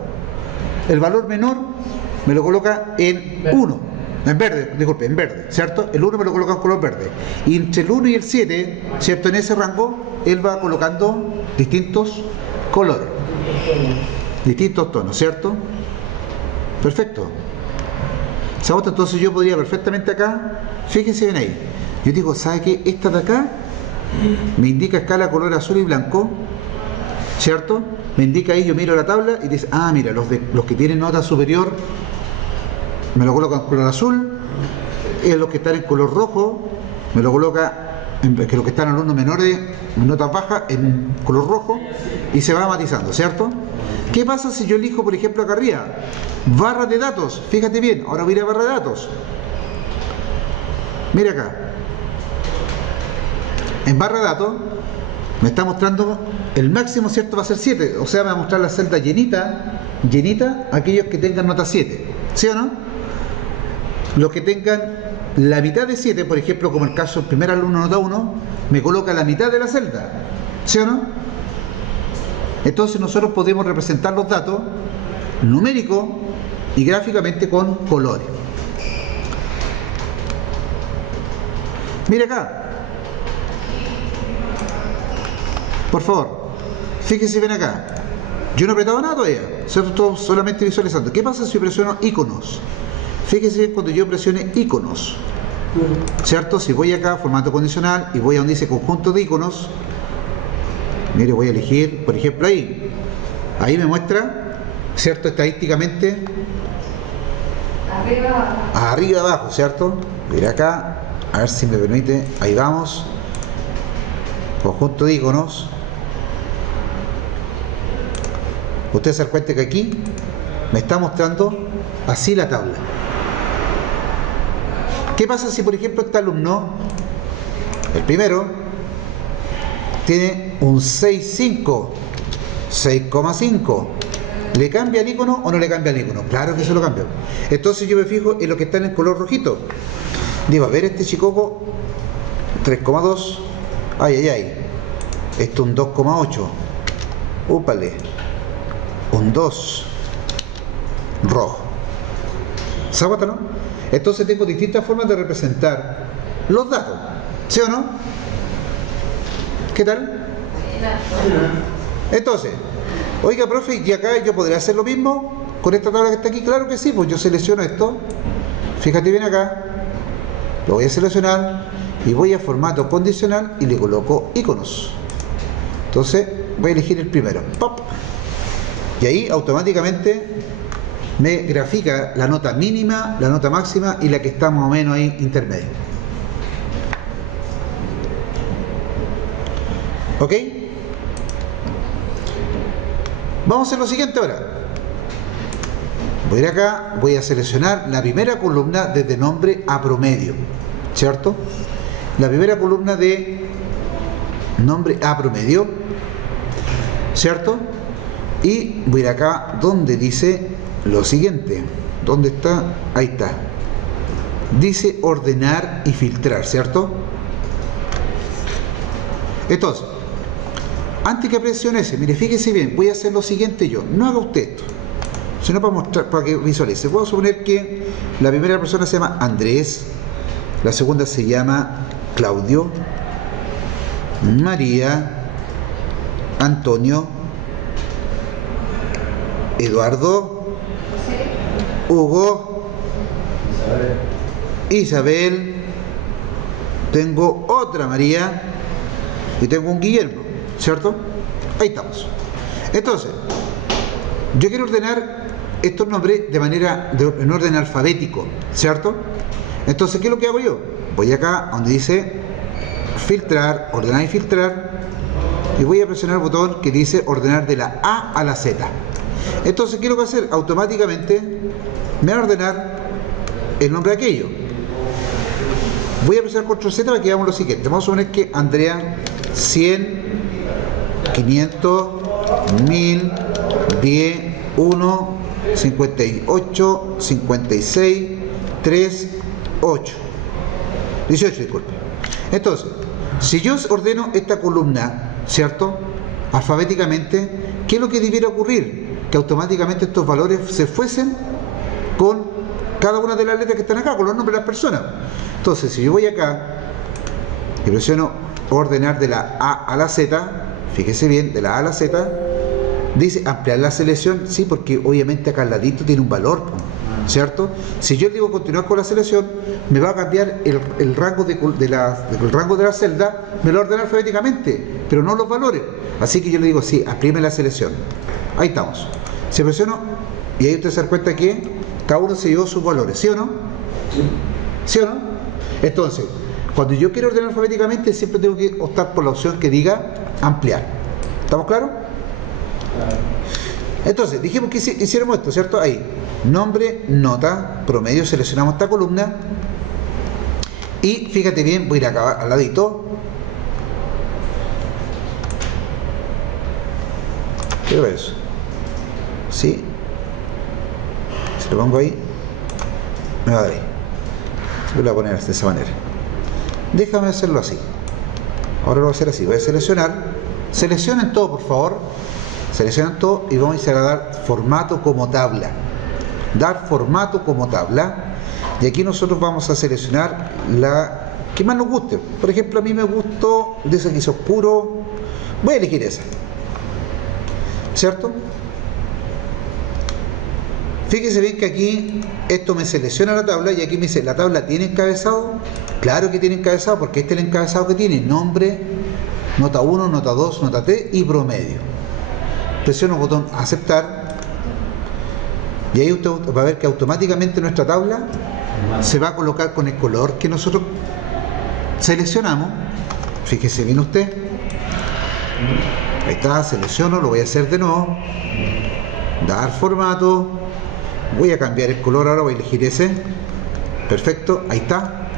El valor menor me lo coloca en 1. En verde, disculpe, en verde, ¿cierto? El 1 me lo coloca en color verde. Y entre el 1 y el 7, ¿cierto?, en ese rango, él va colocando distintos colores. Distintos tonos, ¿cierto? Perfecto. Entonces yo podría perfectamente acá, fíjense bien ahí, yo digo, ¿sabe qué? Esta de acá me indica escala color azul y blanco, ¿cierto? Me indica ahí, yo miro la tabla y dice, ah, mira, los que tienen nota superior me lo coloca en color azul, y los que están en color rojo me lo coloca, que los que están en alumnos menores, en notas bajas, en color rojo, y se va matizando, ¿cierto? ¿Qué pasa si yo elijo, por ejemplo, acá arriba, barra de datos? Fíjate bien, ahora voy a ir a barra de datos. Mira acá. En barra de datos me está mostrando el máximo, ¿cierto? Va a ser 7. O sea, me va a mostrar la celda llenita, aquellos que tengan nota 7. ¿Sí o no? Los que tengan la mitad de 7, por ejemplo, como el caso del primer alumno nota 1, me coloca la mitad de la celda. ¿Sí o no? Entonces nosotros podemos representar los datos numéricos y gráficamente con colores. Mire acá. Por favor, fíjese bien acá. Yo no he apretado nada todavía. ¿cierto? Estoy solamente visualizando. ¿Qué pasa si yo presiono iconos? Fíjese bien cuando yo presione iconos, ¿cierto? Si voy acá a formato condicional y voy a donde dice conjunto de iconos, mire, voy a elegir, por ejemplo, ahí me muestra, ¿cierto? Estadísticamente arriba abajo, ¿cierto? Mira acá, a ver si me permite, ahí vamos, conjunto de iconos. Ustedes se dan cuenta que aquí me está mostrando así la tabla. ¿Qué pasa si, por ejemplo, este alumno, el primero, tiene un 6,5, 6,5? ¿Le cambia el icono o no le cambia el icono? Claro que se lo cambia. Entonces yo me fijo en lo que está en el color rojito. Digo, a ver, este chicoco, 3,2. Ay. Esto un 2,8. Úpale. Un 2. Rojo. ¿Se aguanta, no? Entonces tengo distintas formas de representar los datos. ¿Sí o no? ¿Qué tal? Entonces, oiga, profe, ¿y acá yo podría hacer lo mismo con esta tabla que está aquí? Claro que sí, pues yo selecciono esto. Fíjate bien acá. Lo voy a seleccionar y voy a formato condicional y le coloco iconos. Entonces, voy a elegir el primero. ¡Pop! Y ahí automáticamente me grafica la nota mínima, la nota máxima y la que está más o menos ahí intermedia. ¿Ok? Vamos a hacer lo siguiente ahora. Voy a ir acá, voy a seleccionar la primera columna desde nombre a promedio, ¿cierto? La primera columna de nombre a promedio, ¿cierto? Y voy a ir acá donde dice lo siguiente. ¿Dónde está? Ahí está. Dice ordenar y filtrar, ¿cierto? Entonces, antes que presione ese, mire, fíjese bien, voy a hacer lo siguiente yo. No haga usted esto, sino para mostrar, para que visualice. Puedo suponer que la primera persona se llama Andrés, la segunda se llama Claudio, María, Antonio, Eduardo, Hugo, Isabel, tengo otra María y tengo un Guillermo, ¿cierto? Ahí estamos. Entonces, yo quiero ordenar estos nombres de manera, en orden alfabético, ¿cierto? Entonces, ¿qué es lo que hago yo? Voy acá donde dice filtrar, ordenar y filtrar, y voy a presionar el botón que dice ordenar de la A a la Z. Entonces, ¿qué es lo que voy a hacer? Automáticamente me va a ordenar el nombre de aquello. Voy a presionar Control Z para que hagamos lo siguiente. Vamos a suponer que Andrea 100, 500, 1000, 10, 1, 58, 56, 3, 8. 18, disculpe. Entonces, si yo ordeno esta columna, ¿cierto? Alfabéticamente, ¿qué es lo que debiera ocurrir? Que automáticamente estos valores se fuesen con cada una de las letras que están acá, con los nombres de las personas. Entonces, si yo voy acá y presiono ordenar de la A a la Z, fíjese bien, de la A a la Z, dice ampliar la selección, sí, porque obviamente acá al ladito tiene un valor, ¿cierto? Si yo digo continuar con la selección, me va a cambiar el rango el rango de la celda, me lo va a ordenar alfabéticamente, pero no los valores. Así que yo le digo, sí, amplíeme la selección. Ahí estamos. Se presiono y ahí usted se da cuenta que cada uno se llevó sus valores, ¿sí o no? ¿Sí o no? Entonces, cuando yo quiero ordenar alfabéticamente, siempre tengo que optar por la opción que diga ampliar. ¿Estamos claros? Entonces, dijimos que hiciéramos esto, ¿cierto? Ahí, nombre, nota, promedio, seleccionamos esta columna y fíjate bien, voy a ir acá al ladito. Quiero ver eso. ¿Sí? Si lo pongo ahí, me va a dar ahí. Lo voy a poner de esa manera. Déjame hacerlo así. Ahora lo voy a hacer así. Voy a seleccionar. Seleccionen todo, por favor. Seleccionen todo y vamos a dar formato como tabla. Dar formato como tabla. Y aquí nosotros vamos a seleccionar la que más nos guste. Por ejemplo, a mí me gustó de ese que es oscuro. Voy a elegir esa. ¿Cierto? Fíjese bien que aquí esto me selecciona la tabla y aquí me dice, ¿la tabla tiene encabezado? Claro que tiene encabezado porque este es el encabezado que tiene, nombre, nota 1, nota 2, nota 3 y promedio. Presiono el botón aceptar y ahí usted va a ver que automáticamente nuestra tabla se va a colocar con el color que nosotros seleccionamos. Fíjese bien usted. Ahí está, selecciono, lo voy a hacer de nuevo. Dar formato. Voy a cambiar el color ahora, voy a elegir ese. Perfecto, ahí está.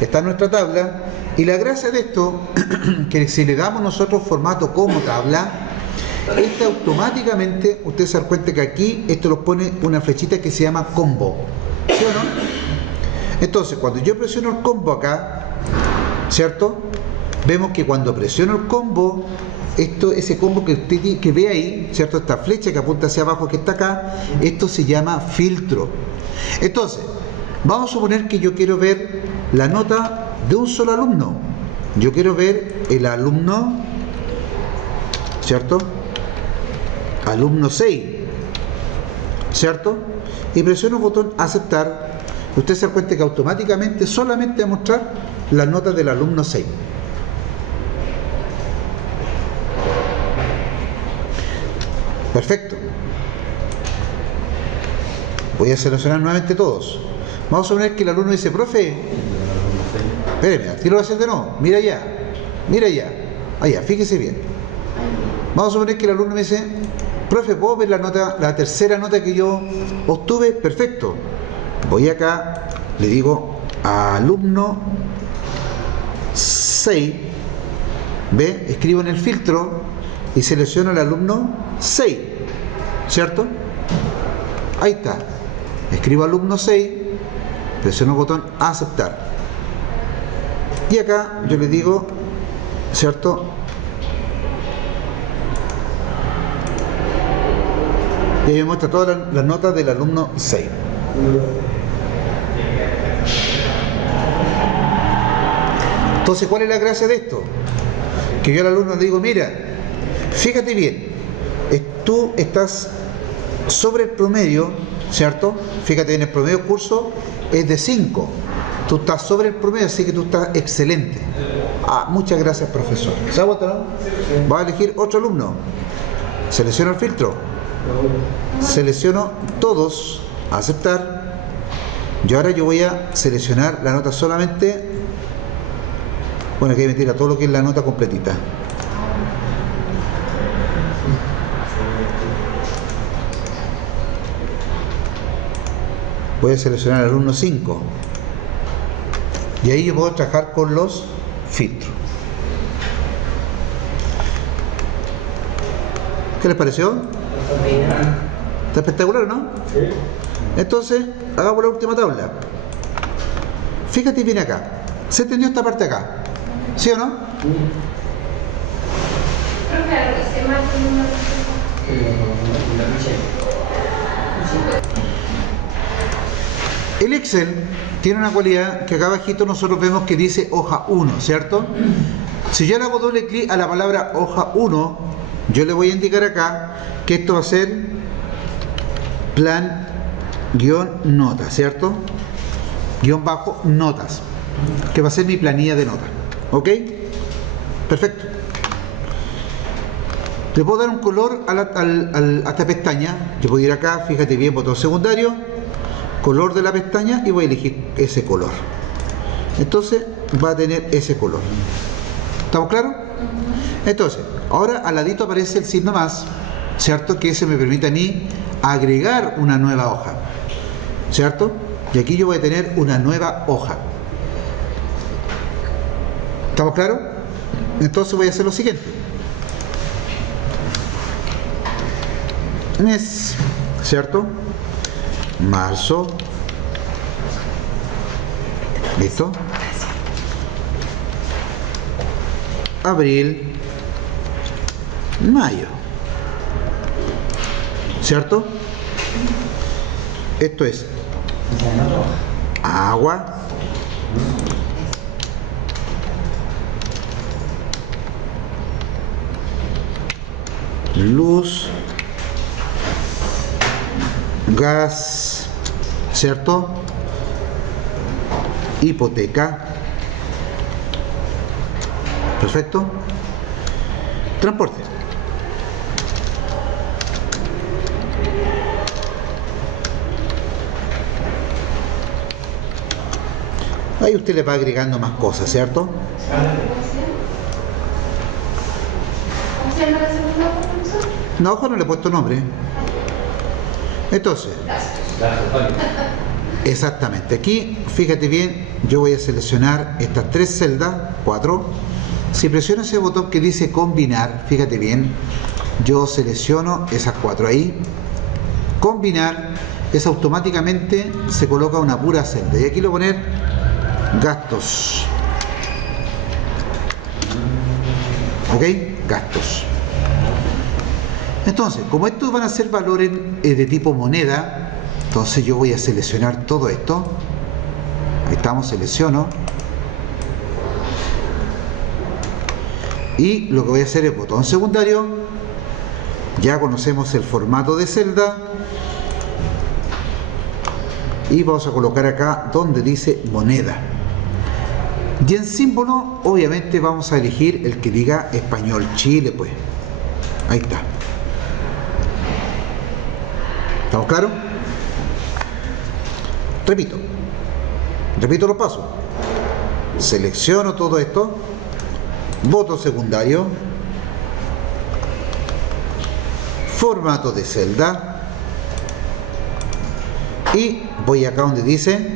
Está nuestra tabla. Y la gracia de esto, que si le damos nosotros formato como tabla, este automáticamente, usted se da cuenta que aquí, esto nos pone una flechita que se llama combo. ¿Sí o no? Entonces, cuando yo presiono el combo acá, ¿cierto? Vemos que cuando presiono el combo, ese combo que usted que ve ahí, ¿cierto? Esta flecha que apunta hacia abajo que está acá, esto se llama filtro. Entonces, vamos a suponer que yo quiero ver la nota de un solo alumno. Yo quiero ver el alumno, ¿cierto? Alumno 6, ¿cierto? Y presiono el botón aceptar. Usted se da cuenta que automáticamente solamente va a mostrar las notas del alumno 6. Perfecto. Voy a seleccionar nuevamente todos. Vamos a suponer que el alumno dice, profe, espéreme, aquí lo voy a hacer de nuevo. Mira allá, mira allá, allá, fíjese bien. Vamos a suponer que el alumno me dice, profe, ¿puedo ver la nota, la tercera nota que yo obtuve? Perfecto. Voy acá, le digo alumno 6, ve, escribo en el filtro y selecciono al alumno 6, ¿cierto? Ahí está. Escribo alumno 6, presiono el botón aceptar. Y acá yo le digo, ¿cierto? Y ahí me muestra todas las notas del alumno 6. Entonces, ¿cuál es la gracia de esto? Que yo al alumno le digo, mira, fíjate bien, tú estás sobre el promedio, ¿cierto? Fíjate bien, el promedio curso es de 5. Tú estás sobre el promedio, así que tú estás excelente. Ah, muchas gracias, profesor. ¿Se ha votado? Va a elegir otro alumno. Selecciono el filtro. Selecciono todos, aceptar. Y ahora yo voy a seleccionar la nota solamente. Bueno, aquí me tira todo lo que es la nota completita. Voy a seleccionar el alumno 5. Y ahí yo puedo trabajar con los filtros. ¿Qué les pareció? Está espectacular, ¿no? Sí. Entonces, hagamos la última tabla. Fíjate bien acá. ¿Se entendió esta parte acá? ¿Sí o no? El Excel tiene una cualidad que acá abajito nosotros vemos que dice hoja 1, ¿cierto? Si yo le hago doble clic a la palabra hoja 1, yo le voy a indicar acá que esto va a ser plan guión notas, ¿cierto? Guión bajo notas, que va a ser mi planilla de notas. ¿Ok? Perfecto. Le puedo dar un color a esta pestaña. Yo puedo ir acá, fíjate bien, botón secundario, color de la pestaña y voy a elegir ese color. Entonces va a tener ese color. ¿Estamos claros? Entonces, ahora al ladito aparece el signo más, ¿cierto? Que ese me permite a mí agregar una nueva hoja, ¿cierto? Y aquí yo voy a tener una nueva hoja. ¿Estamos claros? Entonces voy a hacer lo siguiente. Mes, ¿cierto? Marzo. ¿Listo? Abril. Mayo. ¿Cierto? Esto es agua, luz, gas, ¿cierto? Hipoteca. Perfecto. Transporte. Ahí usted le va agregando más cosas, ¿cierto? ¿Cómo se llama la segunda, profesor? No, ojo, no le he puesto nombre. Entonces, exactamente, aquí, fíjate bien, yo voy a seleccionar estas tres celdas, 4. Si presiono ese botón que dice combinar, fíjate bien, yo selecciono esas 4 ahí. Combinar es automáticamente se coloca una pura celda. Y aquí lo voy a poner gastos. ¿Ok? Gastos. Entonces, como estos van a ser valores de tipo moneda, entonces yo voy a seleccionar todo esto. Ahí estamos, selecciono. Y lo que voy a hacer es botón secundario. Ya conocemos el formato de celda. Y vamos a colocar acá donde dice moneda. Y en símbolo, obviamente vamos a elegir el que diga español Chile, pues. Ahí está. ¿Estamos claros? Repito los pasos. Selecciono todo esto. Voto secundario. Formato de celda. Y voy acá donde dice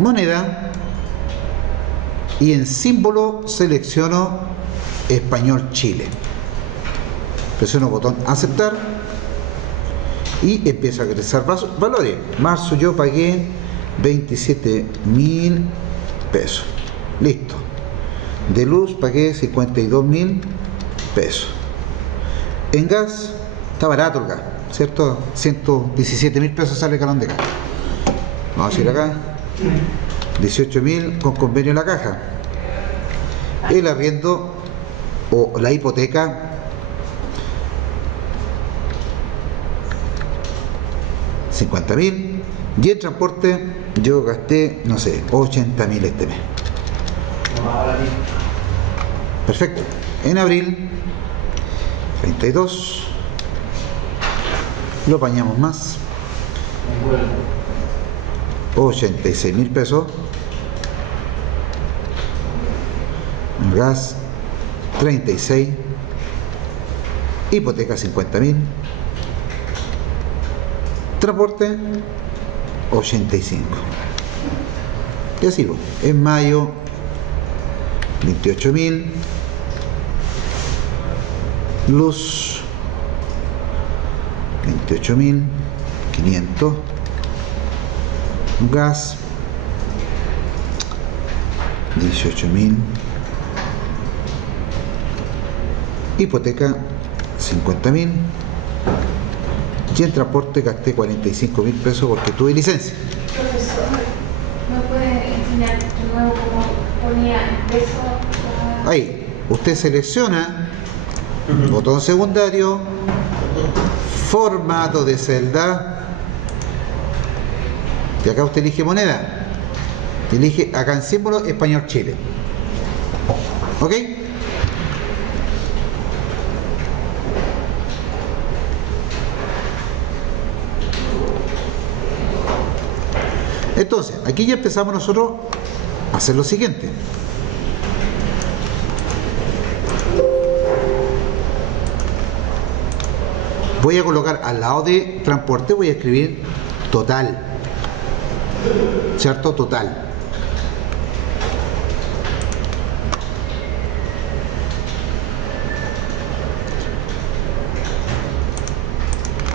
moneda. Y en símbolo selecciono español Chile. Presiono botón aceptar. Y empiezo a ingresar valores. Marzo yo pagué 27.000 pesos. Listo. De luz pagué 52.000 pesos. En gas, está barato el gas, ¿cierto? 117.000 pesos sale el galón de gas. Vamos a ir acá. 18.000 con convenio en la caja. El arriendo o la hipoteca, 50.000. Y el transporte yo gasté, no sé, 80.000 este mes. Perfecto. En abril 32 lo apañamos más, 86.000 pesos. El gas 36, hipoteca 50.000, transporte 85. Y así voy. En mayo 28.000, luz 28.500, gas 18.000, hipoteca 50.000 y en transporte gasté 45.000 pesos porque tuve licencia. Profesor, ¿me puede enseñar de nuevo cómo ponía peso? Ahí, usted selecciona, botón secundario, formato de celda, y acá usted elige moneda, elige acá en símbolo español Chile. ¿Ok? Entonces, aquí ya empezamos nosotros a hacer lo siguiente. Voy a colocar al lado de transporte, voy a escribir total, ¿cierto? Total.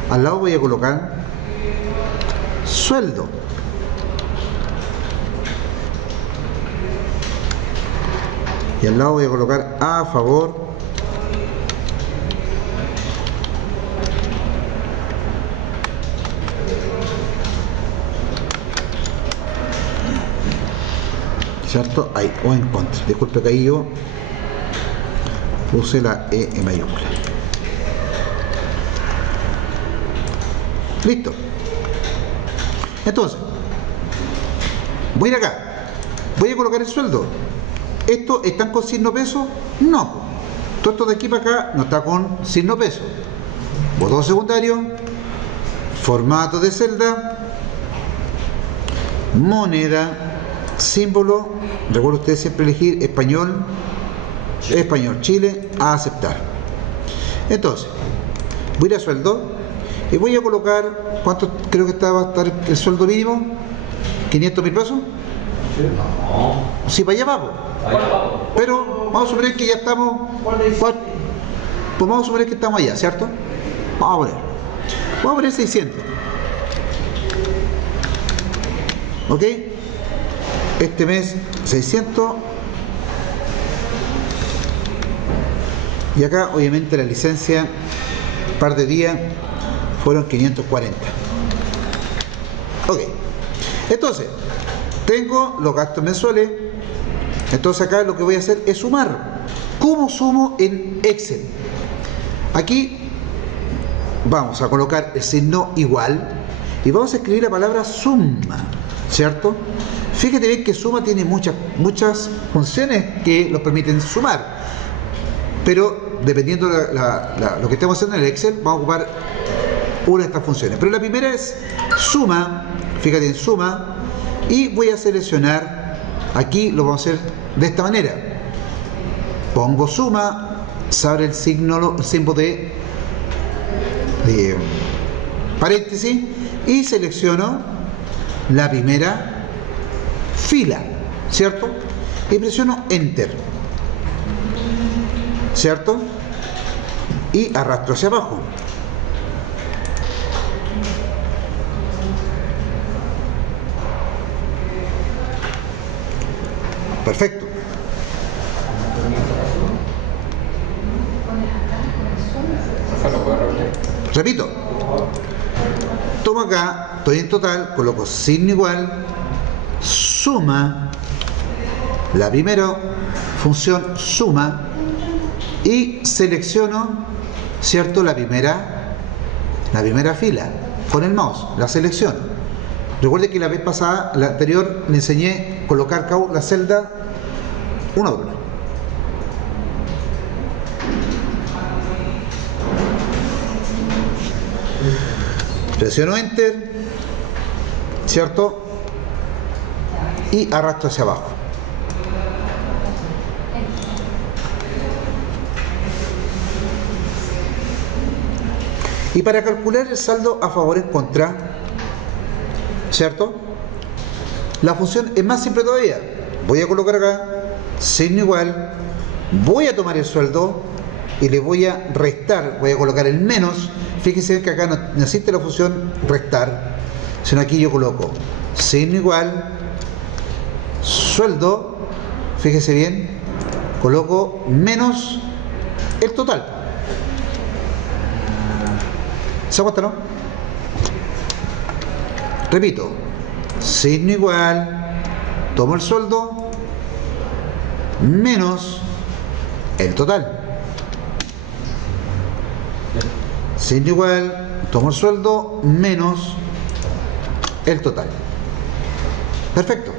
Al lado voy a colocar sueldo. Y al lado voy a colocar a favor ¿cierto? Ahí, o en contra. Disculpe que ahí yo puse la E en mayúscula. Listo. Entonces, voy a ir acá. Voy a colocar el sueldo. ¿Estos están con signo peso? No. Todo esto de aquí para acá no está con signo peso. Botón secundario, formato de celda, moneda, símbolo. Recuerden ustedes siempre elegir español, español, Chile, a aceptar. Entonces, voy a ir a sueldo y voy a colocar, ¿cuánto creo que va a estar el sueldo mínimo? ¿500.000 pesos? Sí, para allá vamos. Pero vamos a suponer que ya estamos, pues vamos a suponer que estamos allá, ¿cierto? Vamos a poner 600. ¿Ok? Este mes 600. Y acá obviamente la licencia, un par de días, fueron 540. Ok. Entonces, tengo los gastos mensuales. Entonces acá lo que voy a hacer es sumar. ¿Cómo sumo en Excel? Aquí vamos a colocar el signo igual y vamos a escribir la palabra suma, ¿cierto? Fíjate bien que suma tiene muchas funciones que nos permiten sumar, pero dependiendo de lo que estemos haciendo en el Excel, vamos a ocupar una de estas funciones. Pero la primera es suma, fíjate en suma, y voy a seleccionar, aquí lo vamos a hacer de esta manera. Pongo suma, se abre el símbolo de paréntesis y selecciono la primera fila, ¿cierto? Y presiono Enter, ¿cierto? Y arrastro hacia abajo. Perfecto. Repito. Tomo acá, estoy en total, coloco signo igual, suma, la primera función suma, y selecciono, ¿cierto?, la primera fila con el mouse, la selecciono. Recuerde que la vez pasada, la anterior, le enseñé colocar la celda una por una. Presiono Enter, ¿cierto? Y arrastro hacia abajo. Y para calcular el saldo a favor en contra, ¿cierto? La función es más simple todavía. Voy a colocar acá signo igual, voy a tomar el sueldo y le voy a restar, voy a colocar el menos. Fíjense que acá no existe la función restar, sino aquí yo coloco signo igual, sueldo, fíjese bien, coloco menos el total. ¿Se aguanta, no? Repito, signo igual, tomo el sueldo, menos el total. Signo igual, tomo el sueldo, menos el total. Perfecto.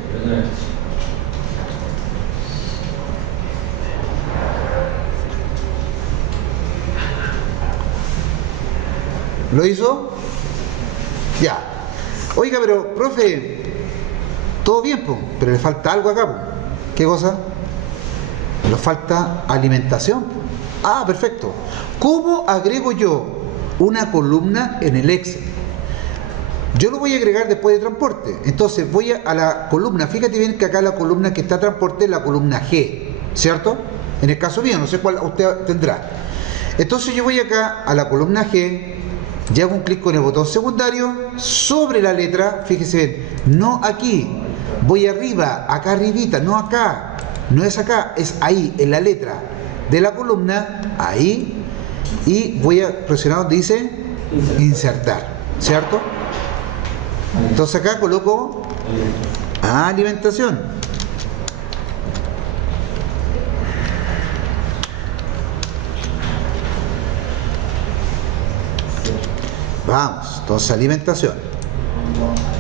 ¿Lo hizo? Ya. Oiga, pero, profe, todo bien, po, pero le falta algo acá, po. ¿Qué cosa? Le falta alimentación. Ah, perfecto. ¿Cómo agrego yo una columna en el Excel? Yo lo voy a agregar después de transporte. Entonces voy a la columna. Fíjate bien que acá la columna que está transporte es la columna G, ¿cierto? En el caso mío, no sé cuál usted tendrá. Entonces yo voy acá a la columna G y hago un clic con el botón secundario sobre la letra. Fíjese bien, no aquí, voy arriba, acá arribita, no acá, no es acá, es ahí, en la letra de la columna, ahí, y voy a presionar donde dice insertar, ¿cierto? Entonces acá coloco alimentación. Vamos, entonces alimentación.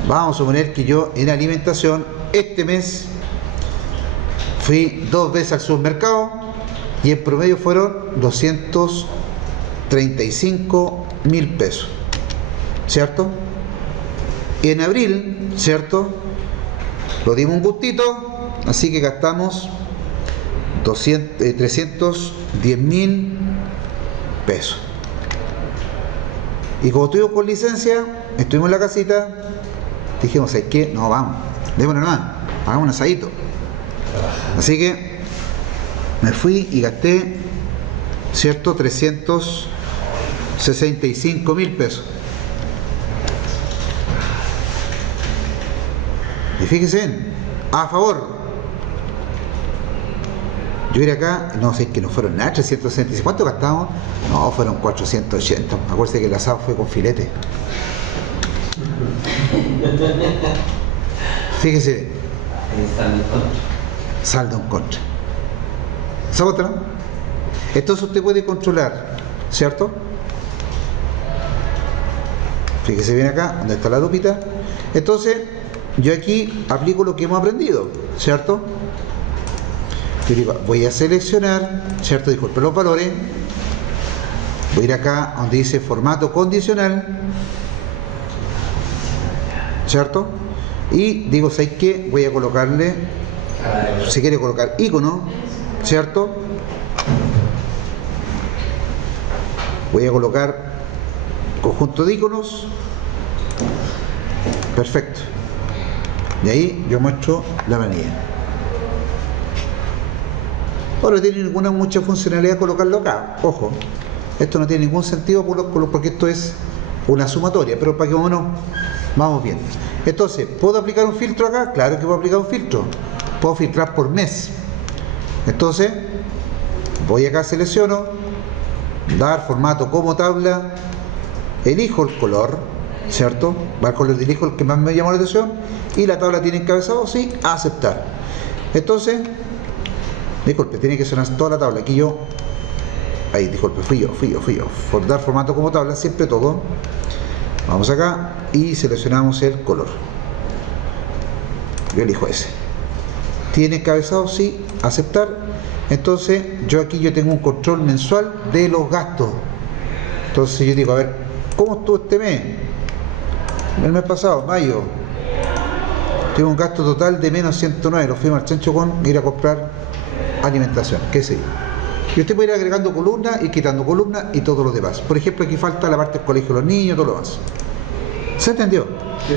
Vamos a suponer que yo en alimentación este mes fui 2 veces al supermercado y en promedio fueron 235.000 pesos, ¿cierto? Y en abril, ¿cierto? Lo dimos un gustito, así que gastamos 310.000 pesos. Y como estuvimos con licencia, estuvimos en la casita, dijimos, ¿sabes qué? No, vamos, démonos más, hagamos un asadito. Así que me fui y gasté, ¿cierto? 365.000 pesos. Y fíjense, a favor. Yo iré acá, no sé, que no fueron nada, 365. ¿Cuánto gastamos? No, fueron 480. Acuérdense que el asado fue con filete. Fíjese. Saldo en contra. ¿Esa otra? Entonces usted puede controlar, ¿cierto? Fíjese bien acá, donde está la lupita. Entonces, yo aquí aplico lo que hemos aprendido, ¿cierto? Yo digo, voy a seleccionar, ¿cierto? Disculpe los valores. Voy a ir acá donde dice formato condicional, ¿cierto? Y digo, ¿sabes qué? Voy a colocarle, si quiere colocar icono, ¿cierto? Voy a colocar conjunto de iconos. Perfecto. Y ahí yo muestro la planilla. Ahora no tiene mucha funcionalidad colocarlo acá. Ojo, esto no tiene ningún sentido porque esto es una sumatoria, pero para que vamos bien. Entonces, ¿puedo aplicar un filtro acá? Claro que puedo aplicar un filtro. Puedo filtrar por mes. Entonces, voy acá, selecciono, dar formato como tabla, elijo el color, ¿cierto? Va el color, elijo el que más me llamó la atención y la tabla tiene encabezado, sí, aceptar. Entonces, disculpe, tiene que sonar toda la tabla. Aquí yo, ahí, disculpe, fui yo. Por dar formato como tabla, siempre todo. Vamos acá y seleccionamos el color. Yo elijo ese. ¿Tiene encabezado? Sí, aceptar. Entonces, yo tengo un control mensual de los gastos. Entonces yo digo, a ver, ¿cómo estuvo este mes? El mes pasado, mayo. Tengo un gasto total de menos 109. Lo fuimos al chancho con ir a comprar alimentación, qué sé yo. Y usted puede ir agregando columnas y quitando columnas y todo lo demás. Por ejemplo, aquí falta la parte del colegio de los niños, todo lo demás. ¿Se entendió? Sí.